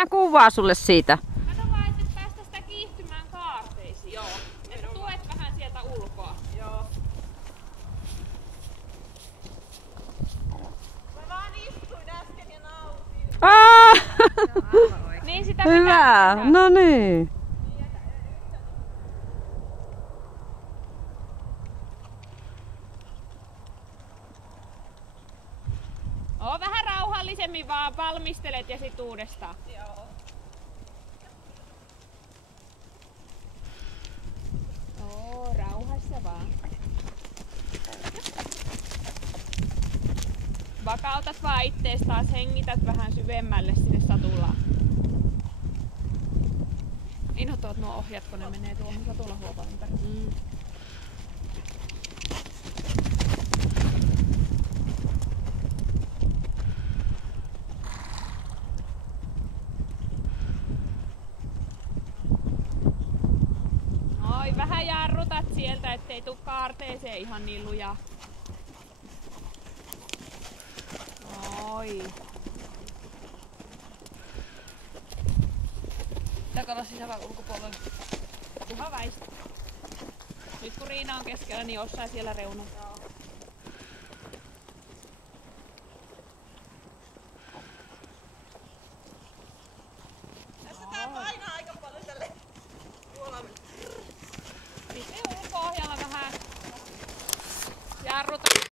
lähetän kuvaa sulle siitä. Kato vaan, että päästä sitä kiihtymään kaarteisiin. Joo. Että tuet vähän sieltä ulkoa. Joo. Mä vaan istuin äsken ja nautin. Niin sitä Hyvä, pitää tehdä. no niin. Oo vähän rauhallisemmin vaan valmistelet ja sit uudestaan. Joo. Oo, rauhassa vaan. Vakautat vaan ittees taas, hengität vähän syvemmälle sinne satulaan. Inhottavat nuo ohjat, kun ne menee tuohon satulahuopaan ympäri. Oi, vähän jarrutat sieltä, ettei tuu kaarteeseen ihan niin lujaa. Oi. Pitääkö olla sisävä ulkopuolella? Kuha väistä. Nyt kun Riina on keskellä, niin osaa siellä reunalla. Tässä tää painaa aika paljon tälle puolelle. Sitten ulko-ohjalla vähän jarrutat.